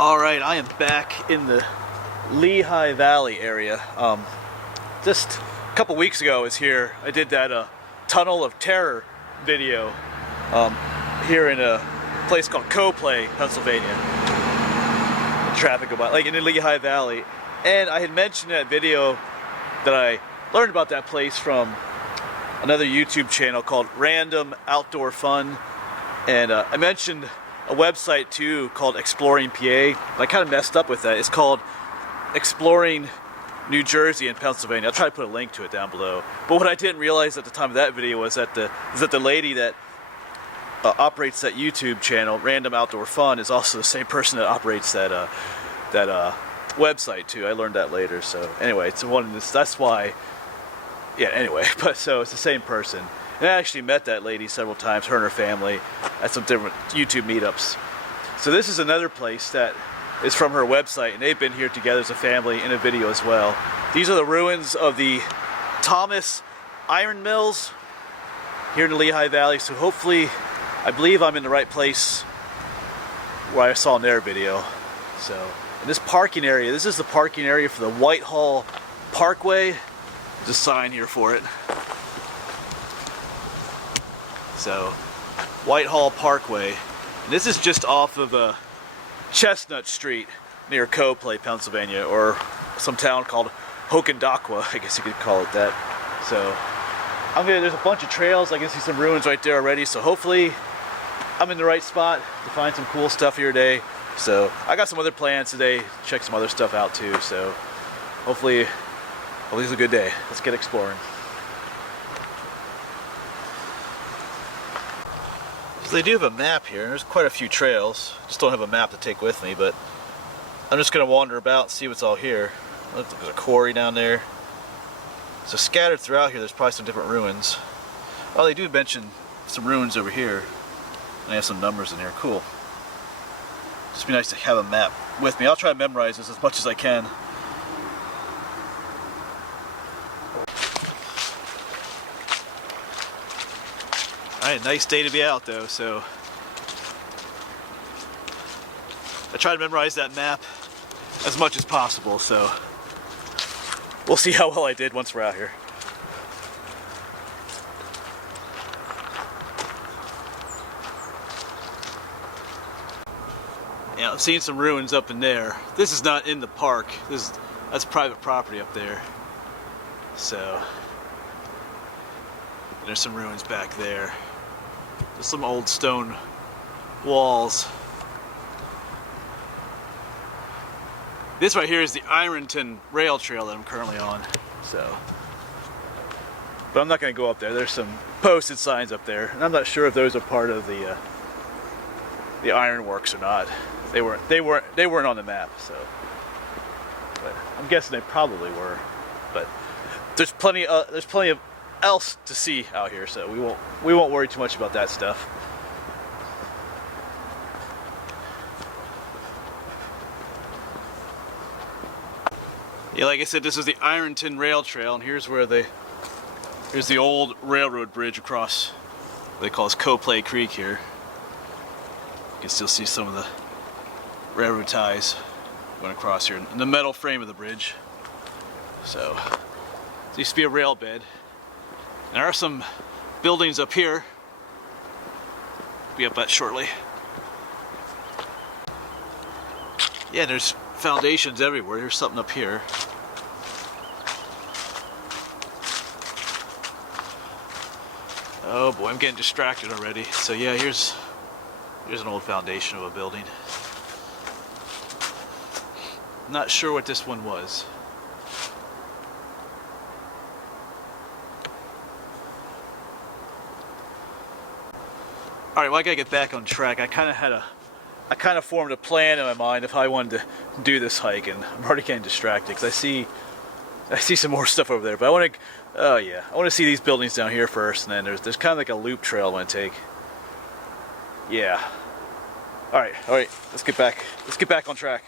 Alright, I am back in the Lehigh Valley area. Just a couple weeks ago I was here. I did that Tunnel of Terror video here in a place called Parkway, Pennsylvania. The traffic about, like in the Lehigh Valley. And I had mentioned in that video that I learned about that place from another YouTube channel called Random Outdoor Fun. And I mentioned a website too called Exploring PA. I kind of messed up with that. It's called Exploring New Jersey and Pennsylvania. I'll try to put a link to it down below. But what I didn't realize at the time of that video was that the lady that operates that YouTube channel, Random Outdoor Fun, is also the same person that operates that website too. I learned that later. So anyway, it's one of this. That's why. Yeah. Anyway, but so it's the same person. And I actually met that lady several times, her and her family, at some different YouTube meetups. So this is another place that is from her website, and they've been here together as a family in a video as well. These are the ruins of the Thomas Iron Mills here in the Lehigh Valley. So hopefully, I believe I'm in the right place where I saw in their video. So in this parking area, this is the parking area for the Whitehall Parkway. There's a sign here for it. So, Whitehall Parkway. And this is just off of Chestnut Street near Quarry, Pennsylvania, or some town called Hokendakwa, I guess you could call it that. So, there's a bunch of trails. I can see some ruins right there already. So hopefully, I'm in the right spot to find some cool stuff here today. So, I got some other plans today. Check some other stuff out too. So, hopefully it's a good day. Let's get exploring. They do have a map here. There's quite a few trails. Just don't have a map to take with me, but I'm just going to wander about and see what's all here. Look, there's a quarry down there. So scattered throughout here, there's probably some different ruins. Oh, they do mention some ruins over here. And they have some numbers in here. Cool. Just be nice to have a map with me. I'll try to memorize this as much as I can. Alright, nice day to be out though, so I try to memorize that map as much as possible, so we'll see how well I did once we're out here. Yeah, I'm seeing some ruins up in there. This is not in the park. That's private property up there. So there's some ruins back there. There's some old stone walls. This right here is the Ironton rail trail that I'm currently on. So, but I'm not going to go up there. There's some posted signs up there, and I'm not sure if those are part of the ironworks or not. They weren't on the map, so. But I'm guessing they probably were. But there's plenty of else to see out here, so we won't worry too much about that stuff. Yeah, like I said, this is the Ironton Rail Trail, and here's the old railroad bridge across what they call this Quarry Creek here. You can still see some of the railroad ties going across here in the metal frame of the bridge. So it used to be a rail bed. There are some buildings up here. Be up that shortly. Yeah, there's foundations everywhere. There's something up here. Oh boy, I'm getting distracted already. So yeah, here's an old foundation of a building. Not sure what this one was. Alright, well I gotta get back on track. I kind of formed a plan in my mind if I wanted to do this hike, and I'm already getting distracted because I see some more stuff over there. But I want to see these buildings down here first, and then there's kind of like a loop trail I want to take. Yeah. All right. Let's get back on track.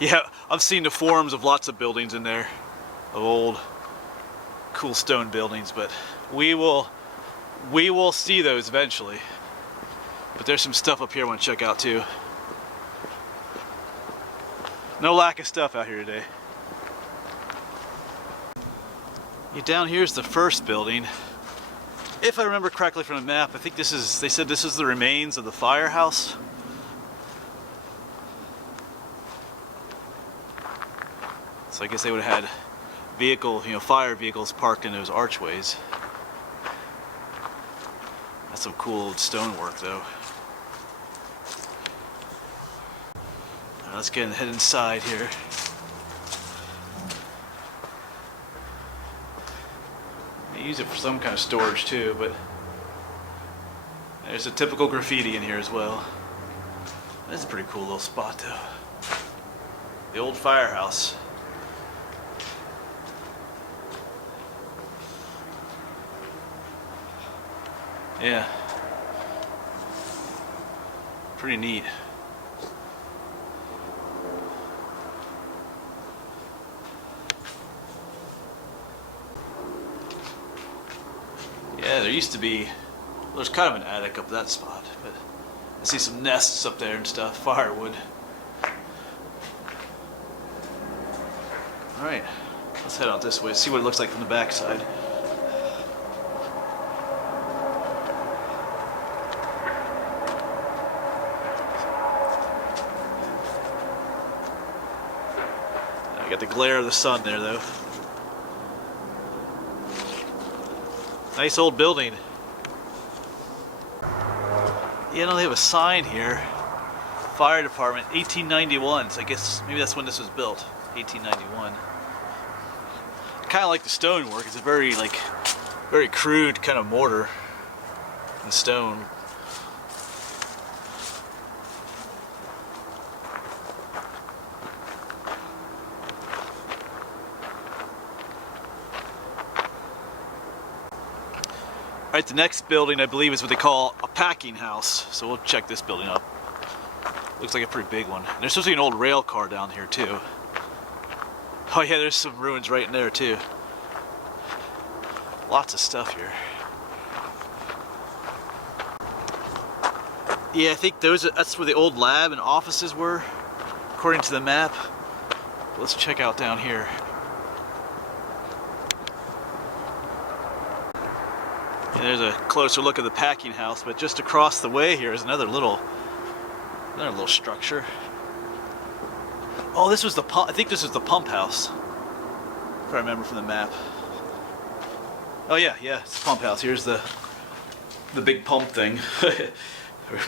Yeah, I've seen the forms of lots of buildings in there, of old cool stone buildings, but we will see those eventually. But there's some stuff up here I want to check out too. No lack of stuff out here today. Yeah, down here's the first building. If I remember correctly from the map, I think they said this is the remains of the firehouse. So I guess they would have had fire vehicles parked in those archways. That's some cool old stonework though. Right, let's head inside here. They use it for some kind of storage too, but there's a typical graffiti in here as well. That's a pretty cool little spot though. The old firehouse. Yeah. Pretty neat. Yeah, there used to be, well, there's kind of an attic up that spot, but I see some nests up there and stuff, firewood. Alright, let's head out this way, see what it looks like from the backside. I got the glare of the sun there though. Nice old building. Yeah, no, they have a sign here. Fire department, 1891. So I guess maybe that's when this was built. 1891. I kind of like the stonework. It's a very crude kind of mortar and stone. Alright, the next building I believe is what they call a packing house, so we'll check this building up. Looks like a pretty big one. And there's supposed to be an old rail car down here too. Oh yeah, there's some ruins right in there too. Lots of stuff here. Yeah, I think that's where the old lab and offices were, according to the map. Let's check out down here. And there's a closer look at the packing house, but just across the way here is another little structure. Oh, this was the pump. I think this is the pump house, if I remember from the map. Oh yeah, it's the pump house. Here's the big pump thing.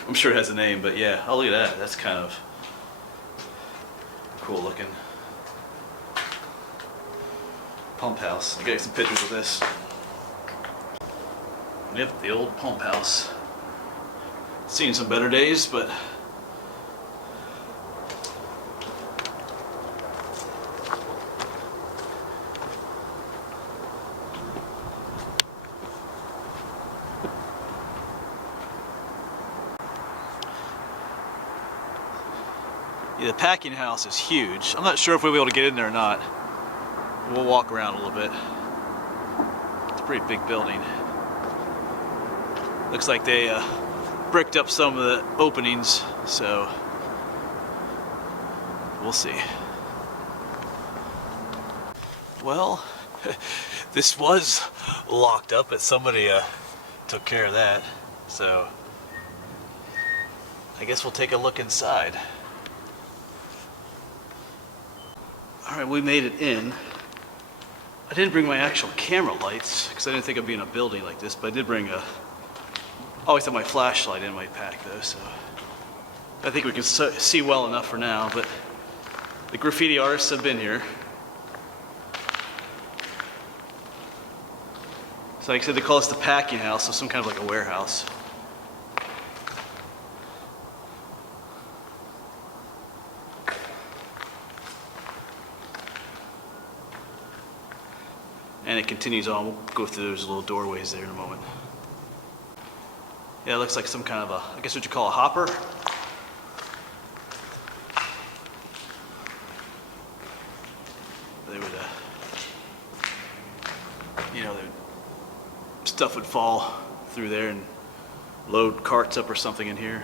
I'm sure it has a name, but yeah. Oh, look at that. That's kind of cool looking. Pump house. I got some pictures of this. Yep, the old pump house. Seen some better days, but yeah, the packing house is huge. I'm not sure if we'll be able to get in there or not. We'll walk around a little bit. It's a pretty big building. Looks like they bricked up some of the openings, so we'll see. Well, this was locked up, but somebody took care of that, so I guess we'll take a look inside. Alright, we made it in. I didn't bring my actual camera lights because I didn't think I'd be in a building like this, but I did bring always have my flashlight in my pack though, so I think we can see well enough for now, but the graffiti artists have been here. So like I said, they call this the packing house, so some kind of like a warehouse. And it continues on. We'll go through those little doorways there in a moment. Yeah, it looks like some kind of I guess what you call a hopper. They would, stuff would fall through there and load carts up or something in here.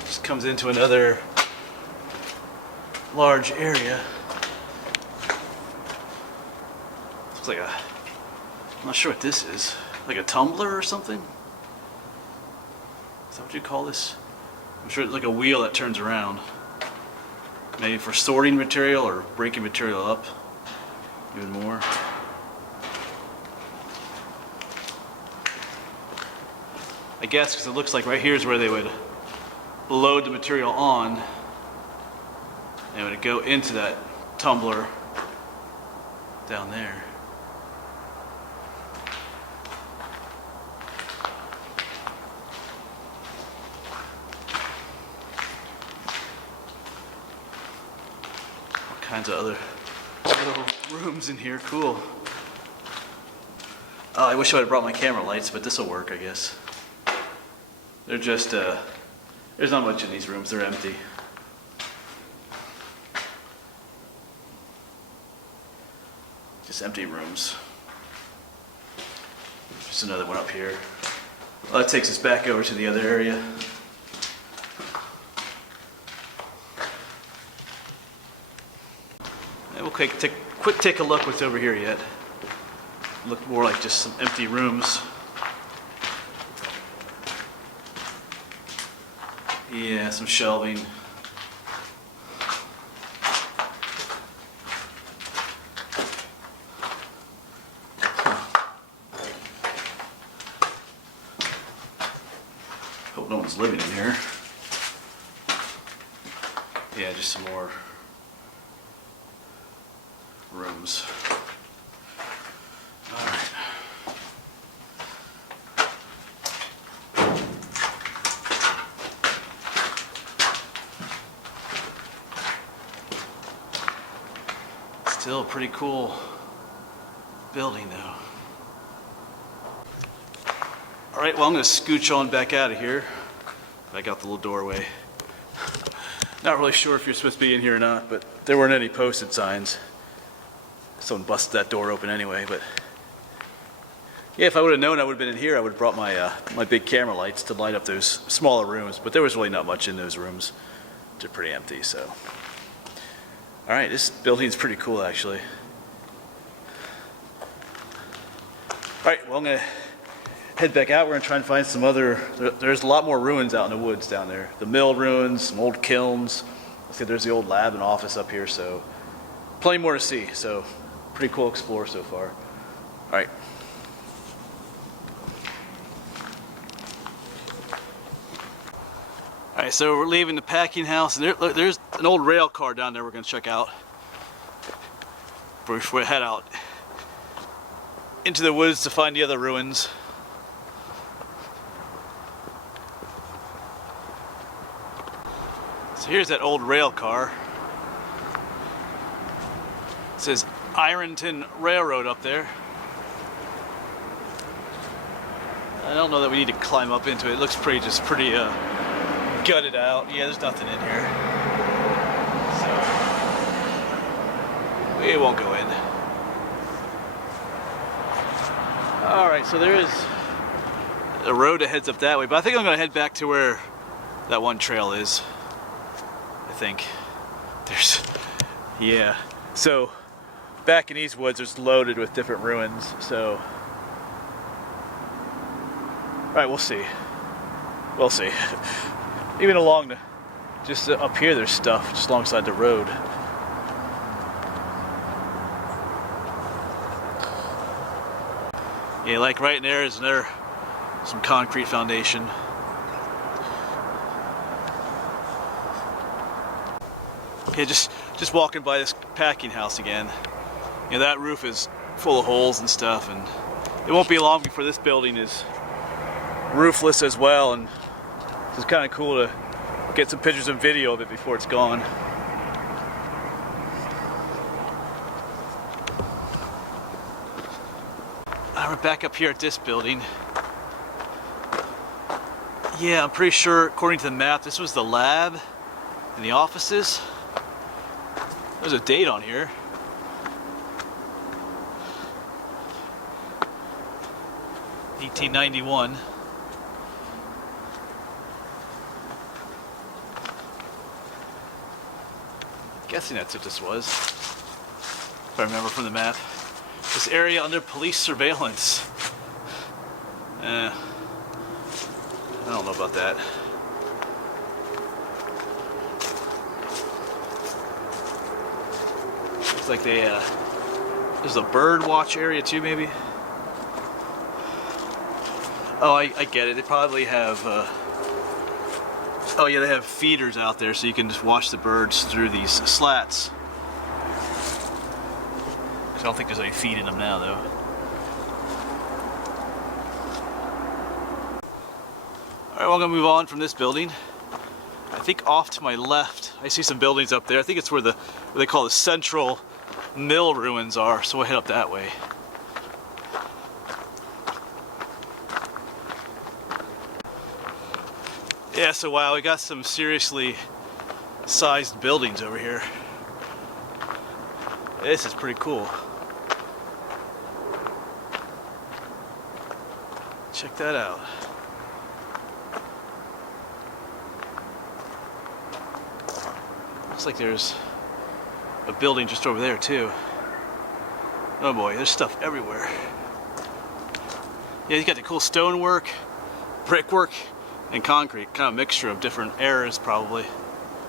Just comes into another large area. Looks like I'm not sure what this is. Like a tumbler or something? Is that what you call this? I'm sure it's like a wheel that turns around. Maybe for sorting material or breaking material up even more. I guess because it looks like right here is where they would load the material on, and it would go into that tumbler down there. All kinds of other little rooms in here. Cool. Oh, I wish I would have brought my camera lights, but this will work, I guess. They're just, there's not much in these rooms, they're empty. Just empty rooms. Just another one up here. Well, that takes us back over to the other area. And we'll quick take a look what's over here yet. Look more like just some empty rooms. Yeah, some shelving. Hope no one's living in here. Yeah, just some more rooms. All right. Still a pretty cool building though. All right, well I'm gonna scooch on back out of here. Back out the little doorway. Not really sure if you're supposed to be in here or not, but there weren't any posted signs. Someone busted that door open anyway, but yeah, if I would have known I would have been in here, I would have brought my my big camera lights to light up those smaller rooms, but there was really not much in those rooms. They're pretty empty, so. All right, this building's pretty cool actually. All right, well I'm gonna head back out. We're gonna try and find some other, there's a lot more ruins out in the woods down there. The mill ruins, some old kilns. Let's see, there's the old lab and office up here, so plenty more to see. So pretty cool explore so far. All right. All right, so we're leaving the packing house, and there's an old rail car down there we're gonna check out before we head out into the woods to find the other ruins. So here's that old rail car. It says Ironton Railroad up there. I don't know that we need to climb up into it. It looks pretty gutted out. Yeah, there's nothing in here. So we won't go in. All right, so there is a road that heads up that way, but I think I'm gonna head back to where that one trail is. I think yeah. So back in these woods, it's loaded with different ruins. So, all right, we'll see. We'll see. Even along the, just up here, there's stuff just alongside the road. Yeah, like right in there is some concrete foundation. Yeah, just walking by this packing house again. You know, that roof is full of holes and stuff, and it won't be long before this building is roofless as well, and it's kind of cool to get some pictures and video of it before it's gone. We're back up here at this building. Yeah, I'm pretty sure, according to the map, this was the lab and the offices. There's a date on here. $1891. Guessing that's what this was, if I remember from the map. This area under police surveillance. I don't know about that. Looks like they, there's a bird watch area too, maybe? Oh, I get it. They probably have, oh yeah, they have feeders out there so you can just watch the birds through these slats. I don't think there's any feed in them now, though. Alright, well, I'm going to move on from this building. I think off to my left, I see some buildings up there. I think it's where what they call the central mill ruins are, so we'll head up that way. Yeah, so wow, we got some seriously sized buildings over here. This is pretty cool. Check that out. Looks like there's a building just over there too. Oh boy, there's stuff everywhere. Yeah, you got the cool stonework, brickwork, and concrete. Kind of a mixture of different eras probably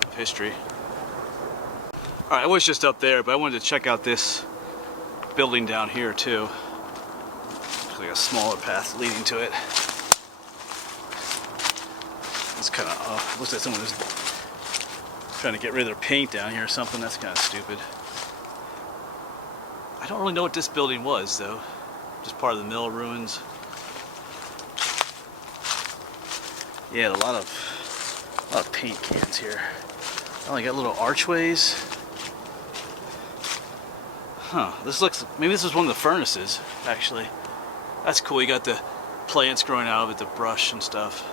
of history. Alright, I was just up there, but I wanted to check out this building down here too. There's like a smaller path leading to it. It's kind of looks like someone is trying to get rid of their paint down here or something. That's kind of stupid. I don't really know what this building was though. Just part of the mill ruins. Yeah, a lot of paint cans here. Oh, you got little archways. Huh, this looks, maybe this is one of the furnaces, actually. That's cool, you got the plants growing out of it, the brush and stuff.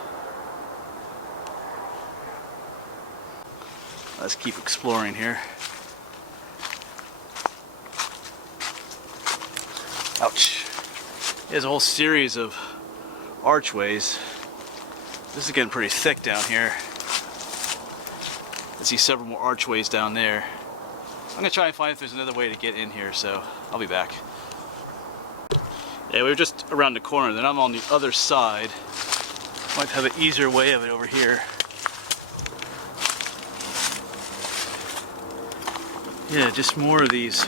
Let's keep exploring here. Ouch. There's a whole series of archways. This is getting pretty thick down here. I see several more archways down there. I'm gonna try and find if there's another way to get in here, so I'll be back. Yeah, we were just around the corner, then I'm on the other side. Might have an easier way of it over here. Yeah, just more of these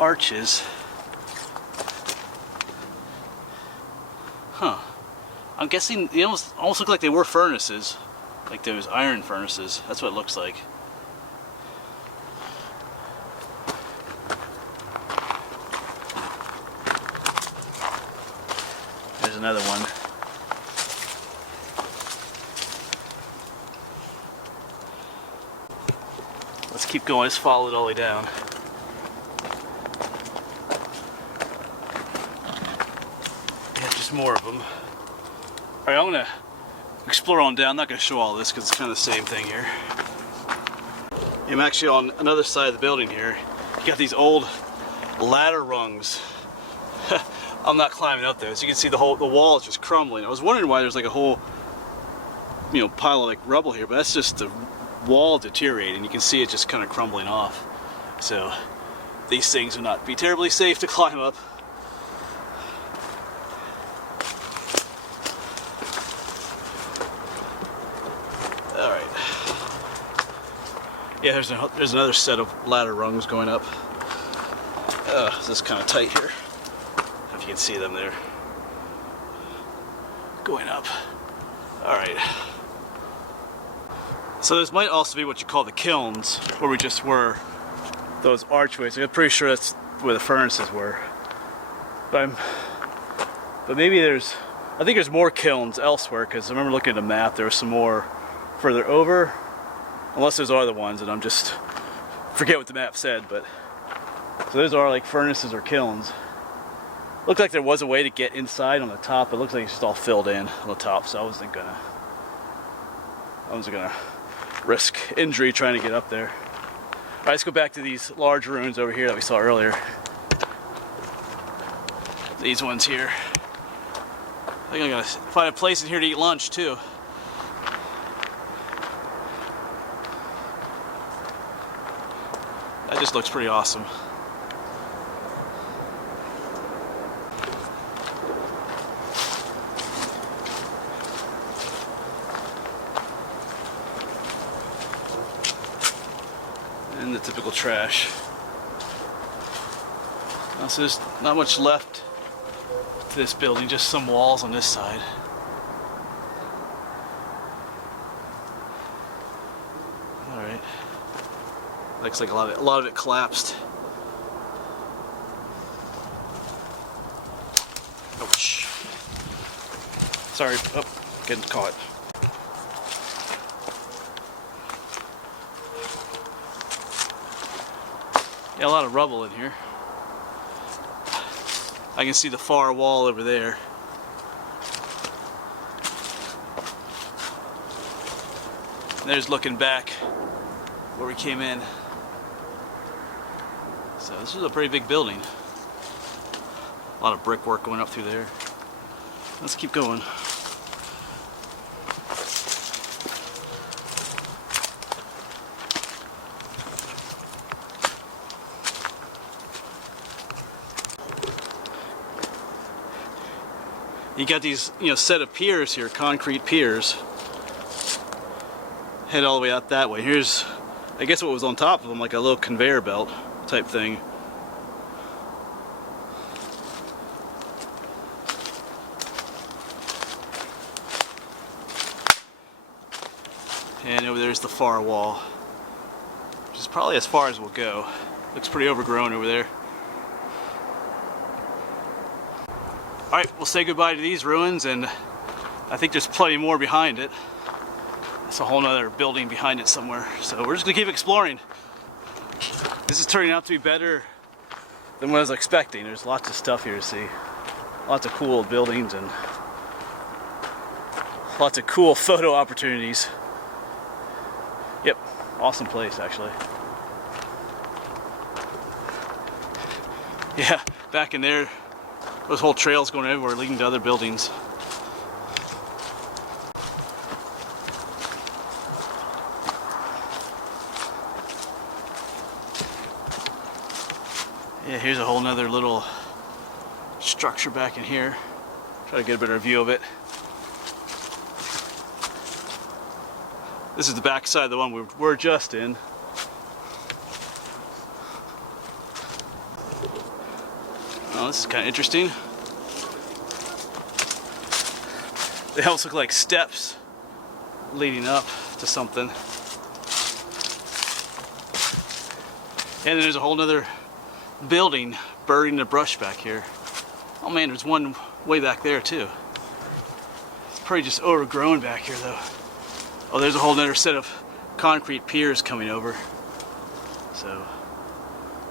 arches. Huh. I'm guessing they almost look like they were furnaces. Like those iron furnaces. That's what it looks like. There's another one. Let's keep going. Let's follow it all the way down. Yeah, just more of them. Alright, I'm gonna explore on down. I'm not gonna show all this because it's kind of the same thing here. I'm actually on another side of the building here. You got these old ladder rungs. I'm not climbing up there. As you can see, the wall is just crumbling. I was wondering why there's like a whole, pile of like rubble here, but that's just the wall deteriorating. You can see it just kind of crumbling off. So these things would not be terribly safe to climb up. Alright. Yeah, there's another set of ladder rungs going up. This is kind of tight here. If you can see them there. Going up. Alright. So this might also be what you call the kilns, where we just were. Those archways. I'm pretty sure that's where the furnaces were. But maybe I think there's more kilns elsewhere, because I remember looking at the map, there was some more further over. Unless those are the ones, and I'm just forget what the map said, but so those are like furnaces or kilns. Looked like there was a way to get inside on the top, but it looks like it's just all filled in on the top, so I wasn't gonna risk injury trying to get up there. All right, let's go back to these large ruins over here that we saw earlier. These ones here. I think I'm gonna find a place in here to eat lunch too. That just looks pretty awesome. And the typical trash. So there's not much left to this building, just some walls on this side. All right. Looks like a lot of it collapsed. Ouch. Sorry. Oh, getting caught. Yeah, a lot of rubble in here. I can see the far wall over there. And there's looking back where we came in. So this is a pretty big building. A lot of brickwork going up through there. Let's keep going. You got these, set of piers here, concrete piers. Head all the way out that way. Here's, I guess what was on top of them, like a little conveyor belt type thing. And over there's the far wall, which is probably as far as we'll go. Looks pretty overgrown over there. Alright, we'll say goodbye to these ruins, and I think there's plenty more behind it. It's a whole nother building behind it somewhere. So we're just gonna keep exploring. This is turning out to be better than what I was expecting. There's lots of stuff here to see. Lots of cool buildings and lots of cool photo opportunities. Yep, awesome place actually. Yeah, back in there, those whole trails going everywhere leading to other buildings. Yeah, here's a whole nother little structure back in here. Try to get a better view of it. This is the back side of the one we were just in. Oh, this is kind of interesting. They almost look like steps leading up to something. And then there's a whole nother building buried in the brush back here. Oh man, there's one way back there too. It's probably just overgrown back here though. Oh, there's a whole nother set of concrete piers coming over. So,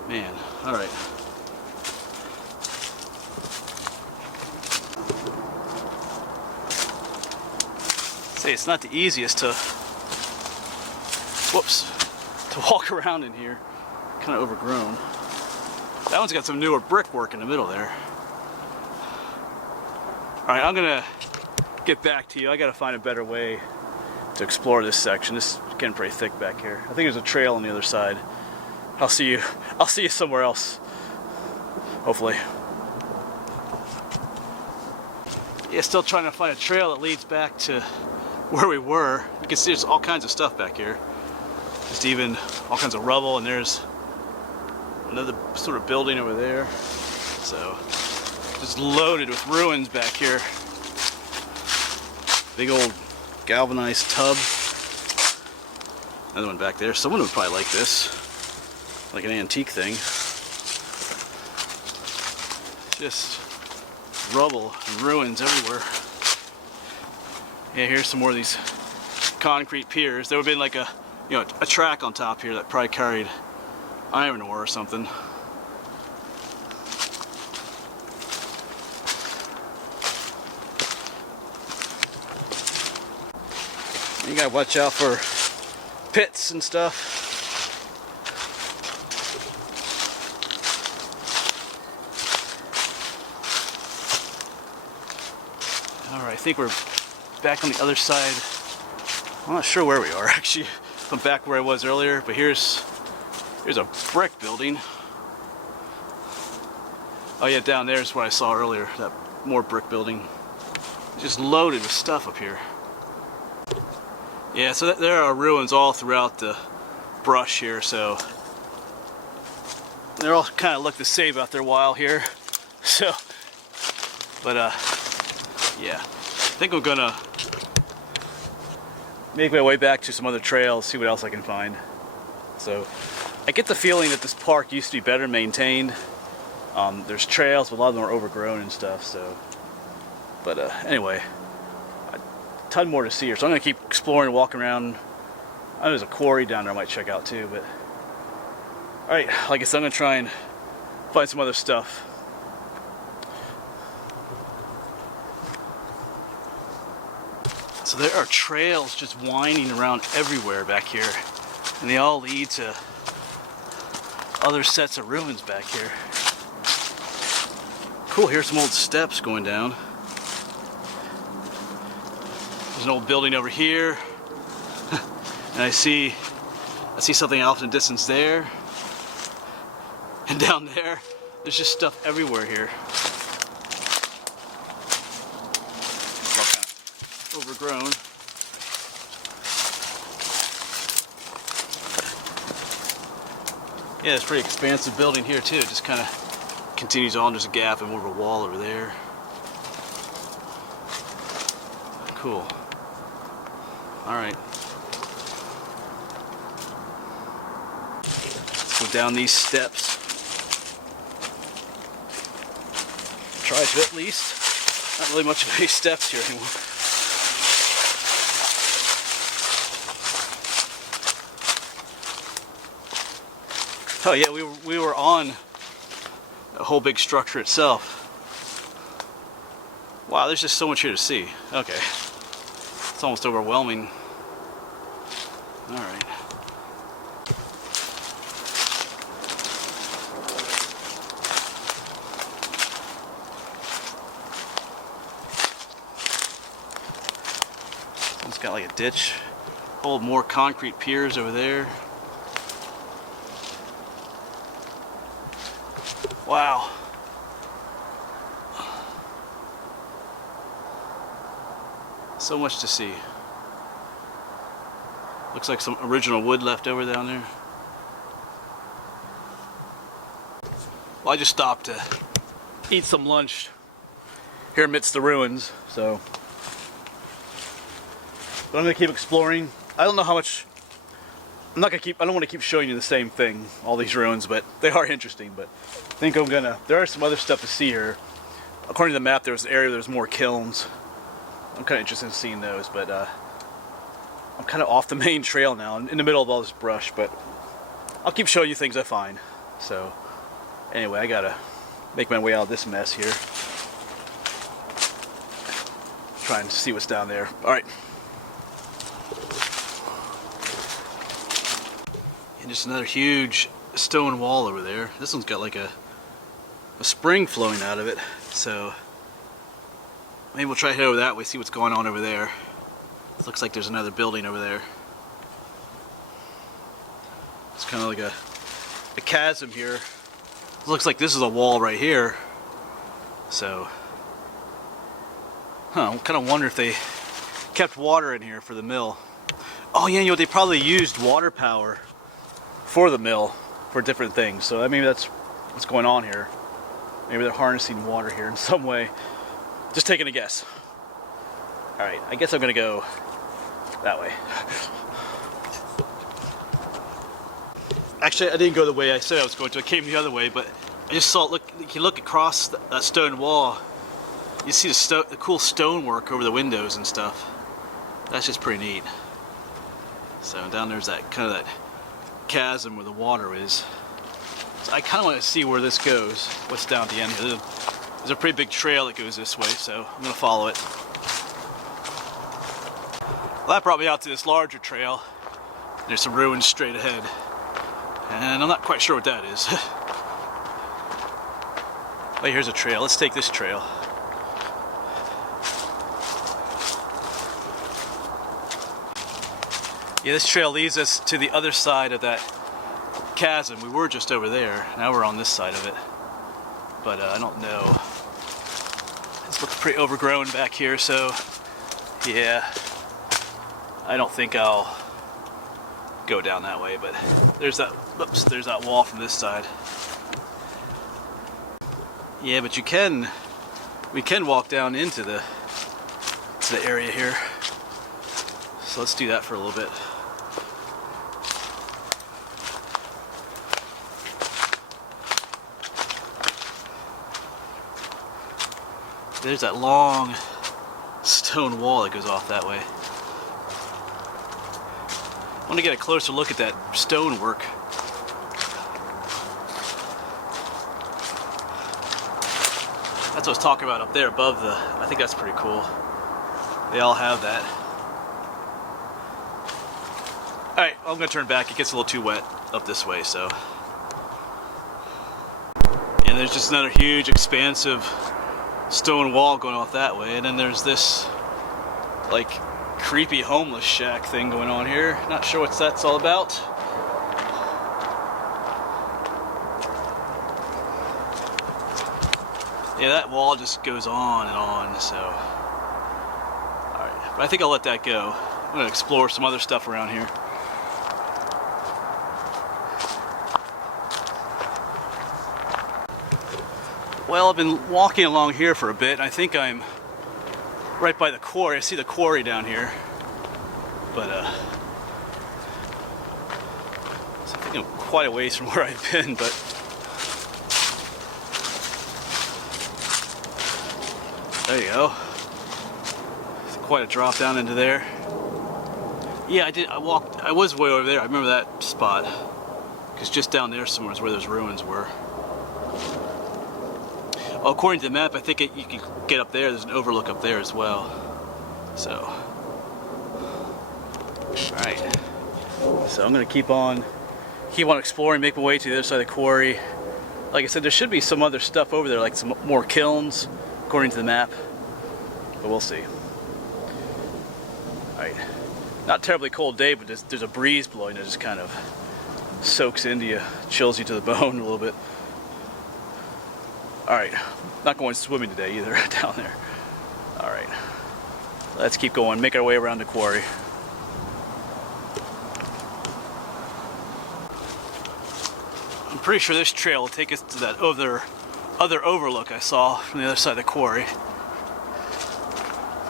man, all right. Say it's not the easiest to, to walk around in here. Kind of overgrown. That one's got some newer brickwork in the middle there. All right, I'm gonna get back to you. I gotta find a better way to explore this section. This is getting pretty thick back here. I think there's a trail on the other side. I'll see you somewhere else, hopefully. Yeah, still trying to find a trail that leads back to where we were. You can see there's all kinds of stuff back here. Just even all kinds of rubble, and there's another sort of building over there. So, just loaded with ruins back here. Big old galvanized tub. Another one back there. Someone would probably like this. Like an antique thing. Just rubble and ruins everywhere. Yeah, here's some more of these concrete piers. There would have been like a track on top here that probably carried iron ore or something. You gotta watch out for pits and stuff. Alright, I think we're back on the other side. I'm not sure where we are actually. I'm back where I was earlier, but here's a brick building. Oh yeah, down there's what I saw earlier, that more brick building. Just loaded with stuff up here. Yeah, so there are ruins all throughout the brush here, so they all kind of look the same after a while here. So, but yeah, I think I'm gonna make my way back to some other trails, see what else I can find. So, I get the feeling that this park used to be better maintained. There's trails, but a lot of them are overgrown and stuff, so. But anyway, a ton more to see here. So I'm gonna keep exploring, walking around. I know there's a quarry down there I might check out too, but. Alright, like I said, I'm gonna try and find some other stuff. So there are trails just winding around everywhere back here, and they all lead to other sets of ruins back here. Cool, here's some old steps going down. There's an old building over here, and I see something off in the distance there, and down there. There's just stuff everywhere here. Overgrown. Yeah, it's a pretty expansive building here too. It just kind of continues on. There's a gap and more of a wall over there. Cool. Alright. Let's go down these steps. Try to at least. Not really much of any steps here anymore. Oh yeah, we were on the whole big structure itself. Wow, there's just so much here to see. Okay. It's almost overwhelming. Alright. It's got like a ditch. Old more concrete piers over there. Wow. So much to see. Looks like some original wood left over down there. Well, I just stopped to eat some lunch here amidst the ruins, so. But I'm gonna keep exploring. I don't know how much. I don't want to keep showing you the same thing, all these ruins, but they are interesting. But I think there are some other stuff to see here. According to the map, there was an area where there's more kilns. I'm kind of interested in seeing those, but I'm kind of off the main trail now, in the middle of all this brush, but I'll keep showing you things I find. So, anyway, I gotta make my way out of this mess here. Trying to see what's down there. Alright. And just another huge stone wall over there. This one's got like a spring flowing out of it, so maybe we'll try to head over that way, see what's going on over there. It looks like there's another building over there. It's kind of like a chasm here. It looks like this is a wall right here. So, I kind of wonder if they kept water in here for the mill. Oh yeah, you know, they probably used water power for the mill for different things. So maybe that's what's going on here. Maybe they're harnessing water here in some way. Just taking a guess. Alright, I guess I'm gonna go that way. Actually, I didn't go the way I said I was going to. I came the other way, but I just saw, look, if you look across that stone wall, you see the cool stonework over the windows and stuff. That's just pretty neat. So down there's that kind of that chasm where the water is. So I kind of want to see where this goes. What's down at the end here? There's a pretty big trail that goes this way, so I'm going to follow it. Well, that brought me out to this larger trail. There's some ruins straight ahead. And I'm not quite sure what that is. Oh, here's a trail. Let's take this trail. Yeah, this trail leads us to the other side of that chasm. We were just over there. Now we're on this side of it. But I don't know. This looks pretty overgrown back here, so yeah. I don't think I'll go down that way, but there's that, oops, there's that wall from this side. Yeah, but we can walk down into the area here. So let's do that for a little bit. There's that long stone wall that goes off that way. I want to get a closer look at that stonework. That's what I was talking about up there above the, I think that's pretty cool. They all have that. Alright, I'm going to turn back. It gets a little too wet up this way, so. And there's just another huge, expansive stone wall going off that way. And then there's this, like, creepy homeless shack thing going on here. Not sure what that's all about. Yeah, that wall just goes on and on, so. Alright, but I think I'll let that go. I'm going to explore some other stuff around here. Well, I've been walking along here for a bit. I think I'm right by the quarry. I see the quarry down here. But, so I think I'm quite a ways from where I've been, but there you go. It's quite a drop down into there. Yeah, I was way over there. I remember that spot. Because just down there somewhere is where those ruins were. Oh, according to the map, I think you can get up there. There's an overlook up there as well. So, alright. So I'm going to keep on exploring, make my way to the other side of the quarry. Like I said, there should be some other stuff over there, like some more kilns, according to the map. But we'll see. Alright. Not terribly cold day, but there's a breeze blowing that just kind of soaks into you, chills you to the bone a little bit. Alright, not going swimming today either down there. Alright, let's keep going, make our way around the quarry. I'm pretty sure this trail will take us to that other overlook I saw from the other side of the quarry.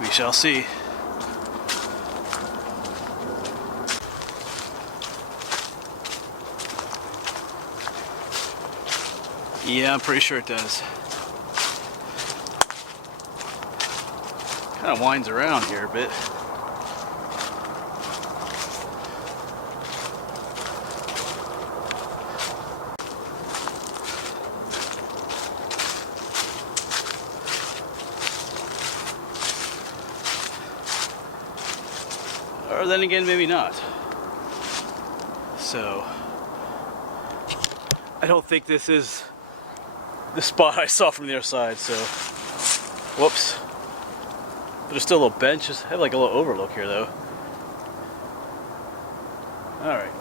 We shall see. Yeah, I'm pretty sure it does. Kind of winds around here a bit. Or then again, maybe not. So, I don't think this is the spot I saw from the other side, so whoops. But there's still a little bench, just have like a little overlook here though. Alright.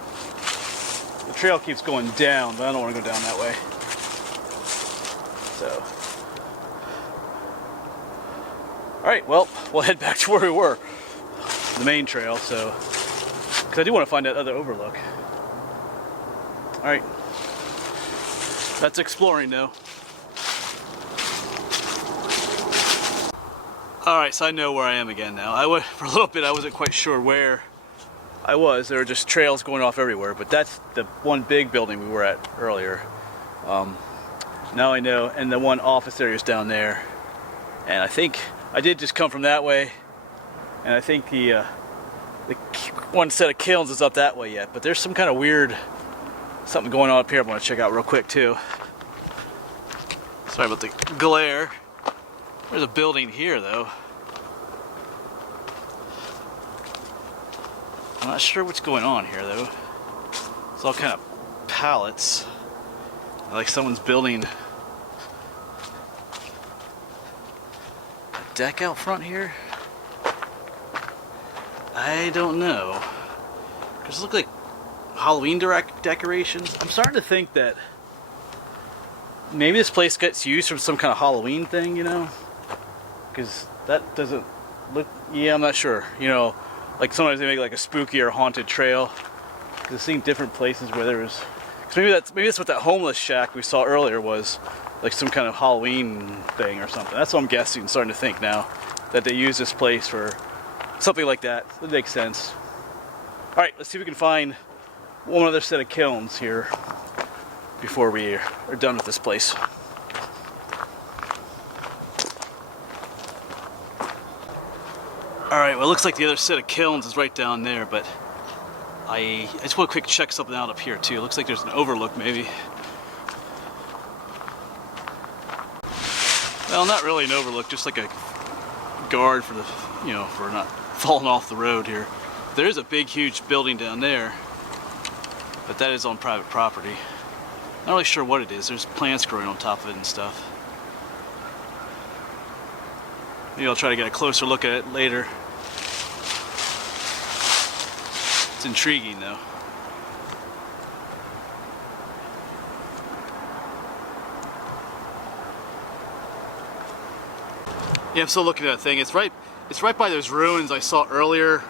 The trail keeps going down, but I don't want to go down that way. So. Alright, well, we'll head back to where we were. The main trail, so. Because I do want to find that other overlook. Alright. That's exploring though. Alright, so I know where I am again now. For a little bit I wasn't quite sure where I was. There were just trails going off everywhere, but that's the one big building we were at earlier. Now I know, and the one office area is down there. And I think I did just come from that way, and I think the one set of kilns is up that way yet, but there's some kind of weird something going on up here I want to check out real quick too. Sorry about the glare. There's a building here though. I'm not sure what's going on here though. It's all kind of pallets. Like someone's building a deck out front here. I don't know. Does it look like Halloween decorations? I'm starting to think that maybe this place gets used for some kind of Halloween thing, you know? Because that doesn't look... Yeah, I'm not sure. You know, like sometimes they make like a spooky or haunted trail. Because I've seen different places where there's... Maybe that's what that homeless shack we saw earlier was. Like some kind of Halloween thing or something. That's what I'm guessing, starting to think now. That they use this place for something like that. That makes sense. Alright, let's see if we can find one other set of kilns here before we are done with this place. Alright, well it looks like the other set of kilns is right down there, but I just want to quick check something out up here too. It looks like there's an overlook maybe. Well, not really an overlook, just like a guard for the, you know, for not falling off the road here. There is a big huge building down there, but that is on private property. Not really sure what it is. There's plants growing on top of it and stuff. Maybe I'll try to get a closer look at it later. It's intriguing though. Yeah, I'm still looking at that thing. It's right by those ruins I saw earlier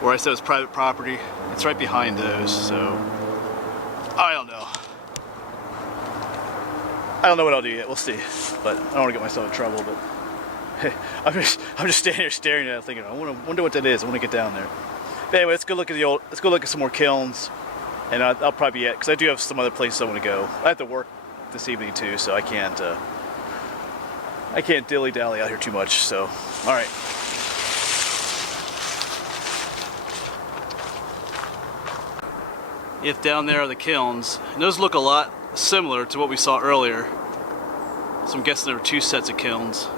where I said it was private property. It's right behind those, so I don't know. I don't know what I'll do yet. We'll see. But I don't want to get myself in trouble. But hey, I'm just standing here staring at it, thinking, I wonder what that is. I want to get down there. But anyway, let's go look at some more kilns, and I'll probably be at, because I do have some other places I want to go. I have to work this evening too, so I can't dilly-dally out here too much. So, all right. If down there are the kilns, and those look a lot similar to what we saw earlier. So I'm guessing there were two sets of kilns.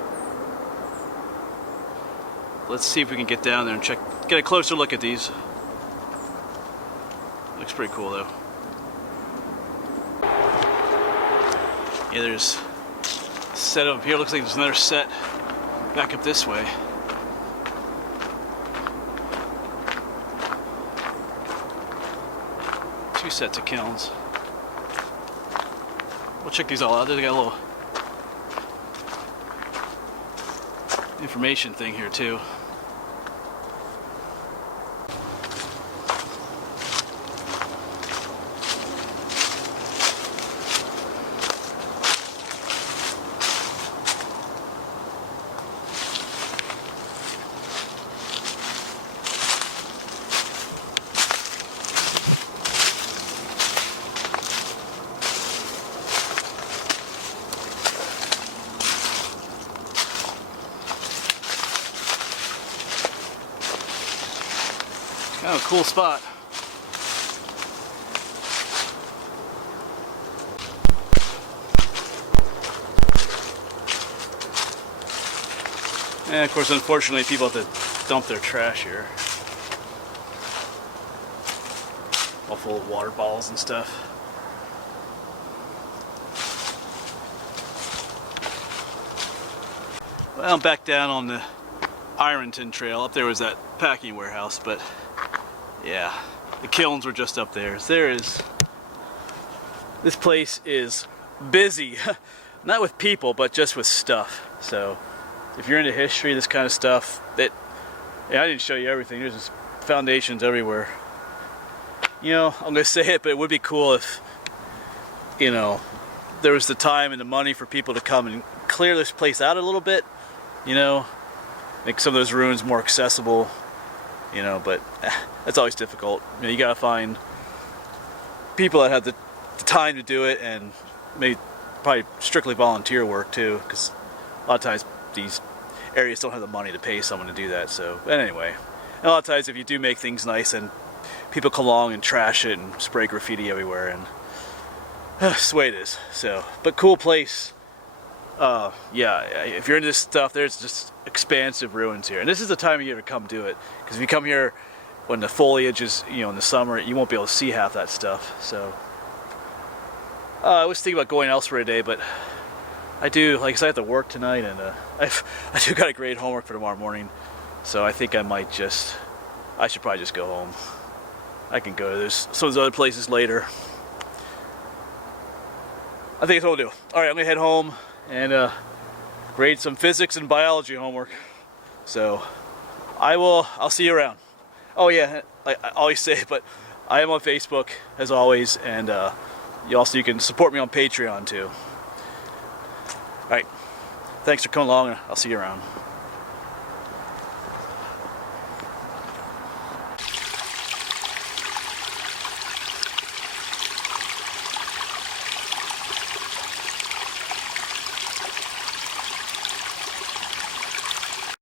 Let's see if we can get down there and get a closer look at these. Looks pretty cool though. Yeah, there's a set of here. Looks like there's another set back up this way. Two sets of kilns. We'll check these all out. They got a little information thing here too. Kind of a cool spot. And of course, unfortunately, people have to dump their trash here. All full of water bottles and stuff. Well, I'm back down on the Ironton Trail. Up there was that packing warehouse, but yeah, the kilns were just up there. This place is busy, not with people, but just with stuff. So if you're into history, this kind of stuff, I didn't show you everything. There's just foundations everywhere. You know, I'm gonna say it, but it would be cool if, you know, there was the time and the money for people to come and clear this place out a little bit, you know, make some of those ruins more accessible. You know, but that's always difficult. You know, you gotta find people that have the time to do it, and maybe probably strictly volunteer work too, because a lot of times these areas don't have the money to pay someone to do that. So, but anyway, and a lot of times if you do make things nice, and people come along and trash it and spray graffiti everywhere, and that's the way it is. So, but cool place. Yeah, if you're into this stuff, there's just expansive ruins here, and this is the time of year to come do it, because if you come here when the foliage is, you know, in the summer, you won't be able to see half that stuff. So I was thinking about going elsewhere today, but I do, like I said, I have to work tonight, and I do got a great homework for tomorrow morning. So I think I should probably just go home. I can go to some of those other places later. I think that's what we'll do. All right, I'm gonna head home and grade some physics and biology homework. So I'll see you around. Oh yeah, I always say it, but I am on Facebook as always, and you can support me on Patreon too. All right, thanks for coming along. I'll see you around.